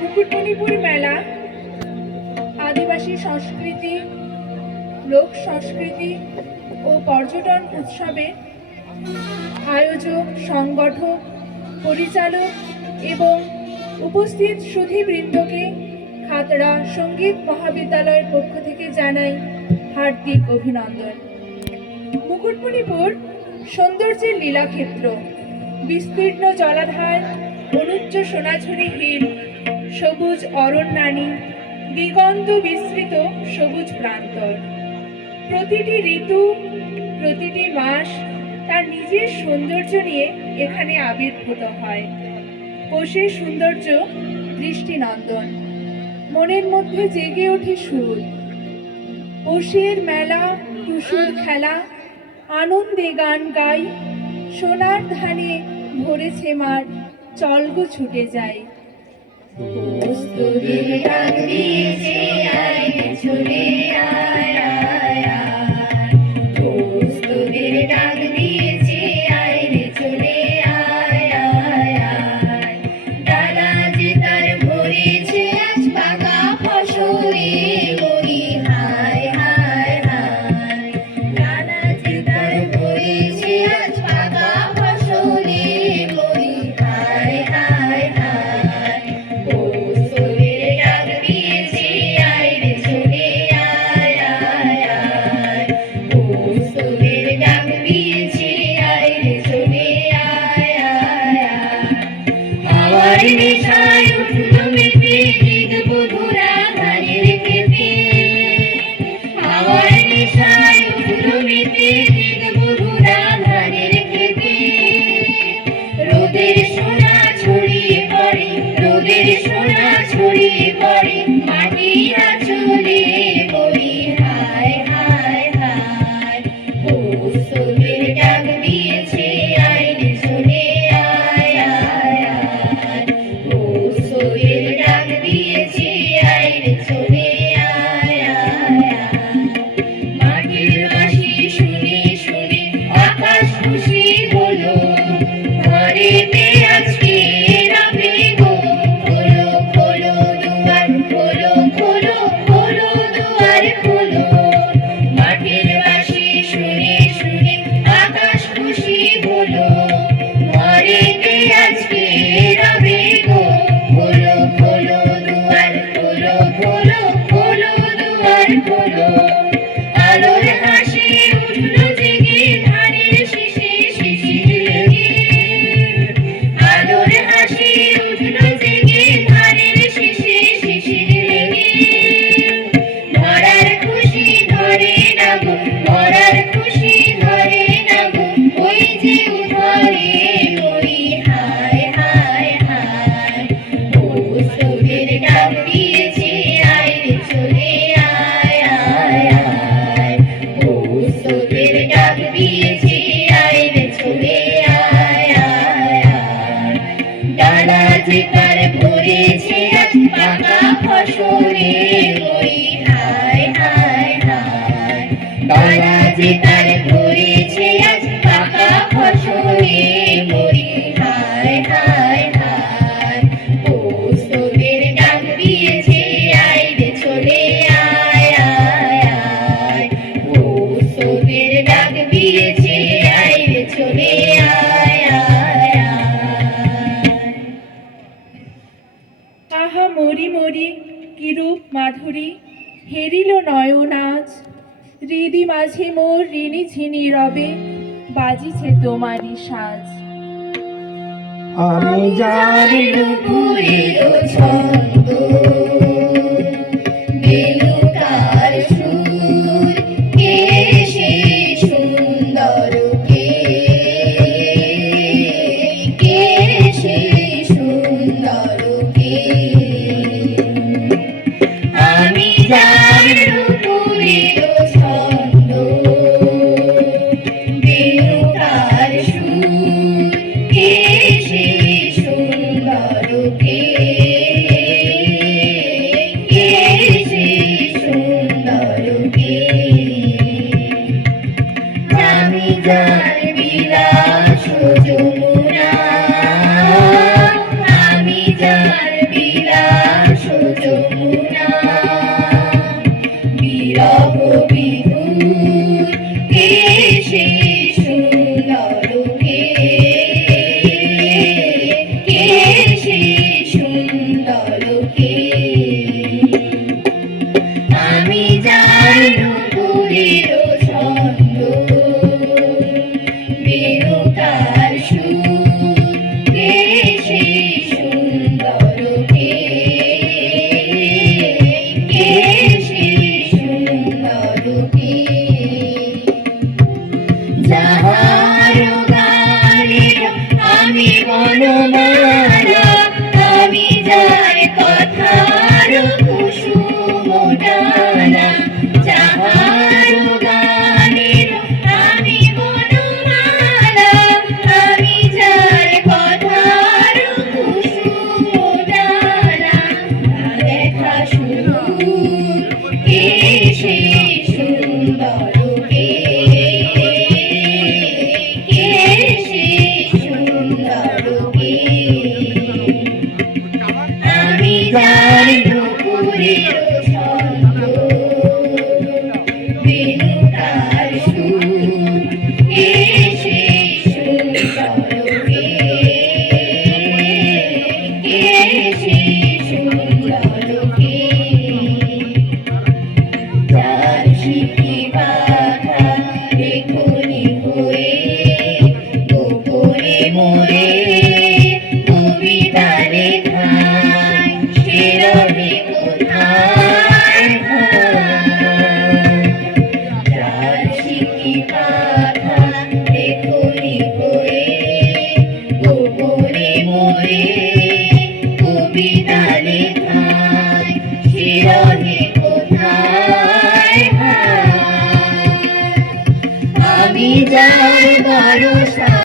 মুকুটমণিপুর মেলা আদিবাসী সংস্কৃতি, লোক সংস্কৃতি ও পর্যটন উৎসবের আয়োজক, সংগঠক, পরিচালক এবং উপস্থিত সুধীবৃন্দকে খাতড়া সঙ্গীত মহাবিদ্যালয়ের পক্ষ থেকে জানাই হার্দিক অভিনন্দন। মুকুটমণিপুর সৌন্দর্যের লীলাক্ষেত্র, বিস্তীর্ণ জলাধার, অনুচ্চ সোনাঝুরি হিল, সবুজ অরণ্যানী, দিগন্ত বিস্তৃত সবুজ প্রান্তর। প্রতিটি ঋতু, প্রতিটি মাস তার নিজের সৌন্দর্য নিয়ে এখানে আবির্ভূত হয়। পৌষের সৌন্দর্য দৃষ্টিনন্দন, মনের মধ্যে জেগে ওঠে সুর। পৌষের মেলা, টুসুর খেলা, আনন্দে গান গাই, সোনার ধানে ভরেছে মাঠ, চলগো ছুটে যাই। পৌষ তোদের ডাক দিয়েছে, আয় চলে আয় আয় আয়। পৌষ তোদের ডাক দিয়েছে, আয় রে চলে আয় আয় আয়। ডালা যে তার ভরেছে আজ পাকা ফসলে, বলি হায় হায় হায়। ডালা যে তার ভরেছে আজ পাকা ফসলে, বলি হায় হায় হায়। পৌষ তোদের ডাক দিয়েছে, আয় রে চলে আয় আয় আয়। পৌষ তোদের ডাক দিয়েছে, আয় রে চলে আয় আয় আয়। হাওয়ার নেশায় উঠল মেতে, দেখবো ধরা ধানের খেতে। হাওয়ার নেশায় উঠল মেতে, দেখবো ধরা ধানের খেতে। রোদের সোনা ছড়িয়ে পড়ে, রোদের সোনা ছড়িয়ে পড়ে, মাটির আঁচলে, বলি হায় হায় হায়। পৌষ তোদের ডাক দিয়েছে, আয় রে চলে আয় আয় আয়। পৌষ তোদের ডাক দিয়েছে, আয় রে চলে আয় আয় আয়। মাটির বাঁশি শুনে শুনে আকাশ খুশি হলো, ঘরেতে আজকে রাবে গো। খোলো খোলো দুয়ার, খোলো খোলো খোলো দুয়ার খোলো। মাটির বাঁশি শুনে শুনে আকাশ খুশি হলো, ঘরেতে আজকে রাবে গো। খোলো খোলো দুয়ার, খোলো খোলো খোলো দুয়ার খোলো। আলোর হাসি উঠল জেগে, ধানের শীষে শিশির লেগে। আলোর হাসি উঠল জেগে, ধানের শীষে শিশির লেগে। ধরার খুশি ধরে না গো, ধরার খুশি ধরে না গো, ওই যে উধরে, বলি হায় হায় হায়। পৌষ তোদের ডাক দিয়েছে, আয় রে চলে আয় আয় আয়। পৌষ তোদের ডাক দিয়েছে, আয় রে চলে আয় আয় আয়। ডালা যে তার ভরেছে আজ পাকা ফসলে, বলি হায় হায় হায়। ডালা যে তার ভরেছে আজ পাকা ফসলে, বলি হায় হায় হায়। পৌষ তোদের ডাক দিয়েছে, আয় রে চলে আয় আয় আয়। পৌষ তোদের ডাক দিয়েছে, আয় রে চলে আয় আয় আয়। আহা মরি মরি কিরূপ মাধুরী, হেরিল নয়ন আজ। হৃদি মাঝে মোর ঋণী ঝিনি রবে, বাজিছে তোমারই সাজ। আমি যার নুপুরের ছন্দ, বেলুকার সুর, কে সে সুন্দর কে, কে সে সুন্দর কে। আমি যার নুপুরের ছন্দ, বেলুকার সুর, কে সে সুন্দর কে। বিদারে ঠাই শিরোহে কোথায় হায় আমি যার ভরসা